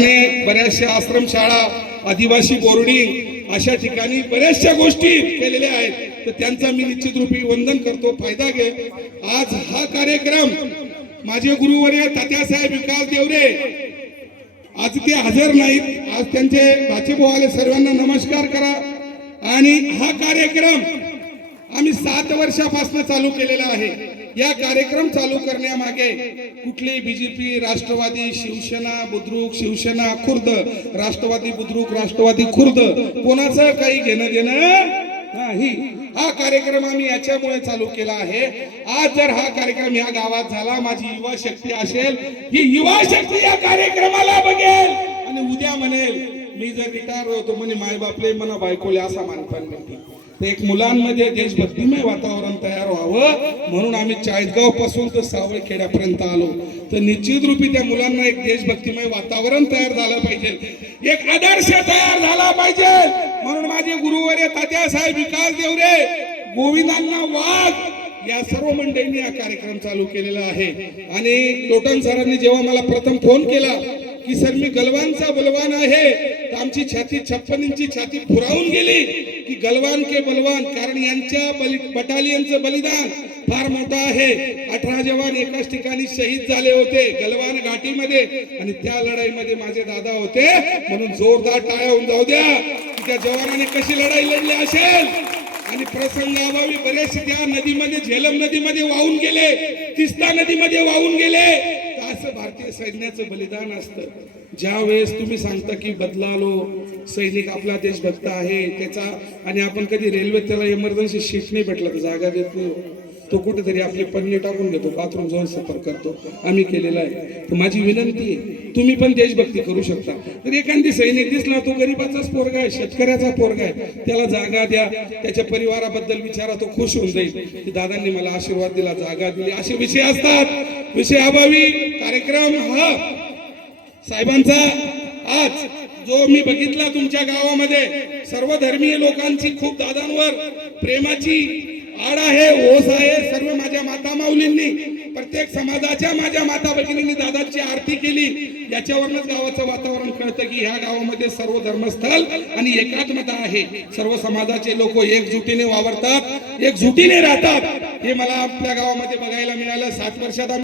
शासनाने बऱ्याचशा आश्रमशाळा, आदिवासी बोर्डिंग अशा ठिकाणी बऱ्याचशा गोष्टी केलेल्या आहेत, तर त्यांचा मी निश्चित रूपी वंदन करतो, फायदा घे। आज हा कार्यक्रम माझे गुरुवर्य तात्यासाहेब विकास देवरे आज ते हजर नाहीत, आज त्यांचे भाचेभाऊ सर्वांना नमस्कार करा। आणि हा कार्यक्रम आम्ही 7 वर्षापासून चालू केलेला आहे। या कार्यक्रम चालू करण्यामागे कुठली बीजेपी, राष्ट्रवादी, शिवसेना बुद्रुक, शिवसेना खुर्द, राष्ट्रवादी बुद्रुक, राष्ट्रवादी खुर्द कोणाचं काही घेणं देणं नाही। हा कार्यक्रम आम्ही याच्यामुळे चालू केला आहे, आज जर हा कार्यक्रम या गावात झाला, माझी युवा शक्ती असेल, ही युवा शक्ती या कार्यक्रमाला बघेल आणि उद्या म्हणेल मी जर रिटायर होतो म्हणे माय बापले मना बायकोले असा मानपान नाही। एक मुलांमध्ये देशभक्तिमय वातावरण तयार व्हावं म्हणून आम्ही चाळीसगाव पासून तर सावळखेड्यापर्यंत आलो, तर निश्चित रूपी त्या मुलांना एक देशभक्तिमय वातावरण तयार झालं पाहिजे, एक आदर्श तयार झाला पाहिजे। म्हणून माझे गुरुवर्य तात्यासाहेब विकास देवरे, गोविंदांना वाघ या सर्व मंडळींनी हा कार्यक्रम चालू केलेला आहे। आणि लोटन सरांनी जेव्हा मला प्रथम फोन केला की सर मी गलवानचा बलवान आहे, तर आमची छाती 56 इंची छाती फुरावून गेली की गलवान के बलवान, कारण यांच्या बटालियनचं बलिदान फार मोठं आहे। 18 जवान एकाच ठिकाणी शहीद झाले होते गलवान घाटीमध्ये, आणि त्या लढाईमध्ये माझे दादा होते, म्हणून जोरदार टाळ्या होऊन जाऊ द्या की त्या जवानाने कशी लढाई लढली असेल। आणि प्रसंगाभावी बरेचसे त्या नदीमध्ये, झेलम नदीमध्ये वाहून गेले, तिस्ता नदीमध्ये वाहून गेले। असं भारतीय सैन्याचं बलिदान असतं। ज्या वेळेस तुम्ही सांगता की बदलालो सैनिक आपला देशभक्त आहे त्याचा, आणि आपण कधी रेल्वेत त्याला इमर्जन्सी सीट नाही भेटला तर जागा देत नाही, तो कुठेतरी आपले पन्ने टाकून घेतो, बाथरूम जाऊन सफर करतो, आम्ही केलेला आहे। तर माझी विनंती आहे तुम्ही पण देशभक्ती करू शकता। तर एखादी सैनिक दिसला तो गरीबाचाच पोरगा आहे, शेतकऱ्याचा पोरगा आहे, त्याला जागा द्या, त्याच्या परिवाराबद्दल विचारा, तो खुश होऊन जाईल की दादांनी मला आशीर्वाद दिला, जागा दिली। असे विषय असतात, विषय अभावी कार्यक्रम हा साहेबांचा आज जो मी बघितला तुमच्या गावामध्ये सर्व धर्मीय लोकांची खूप दादांवर प्रेमाची आड आहे, ओस आहे। सर्व माझ्या माता माऊलींनी, प्रत्येक समाजाच्या माझ्या माता भगिनींनी दादाची आरती केली, याच्यावरच गावाचं वातावरण कळतं की ह्या गावामध्ये सर्व धर्मस्थळ आणि एकात्मता आहे, सर्व समाजाचे लोक एकजुटीने वावरतात, एकजुटीने राहतात। हे मला आपल्या गावामध्ये बघायला मिळालं। 7 वर्षात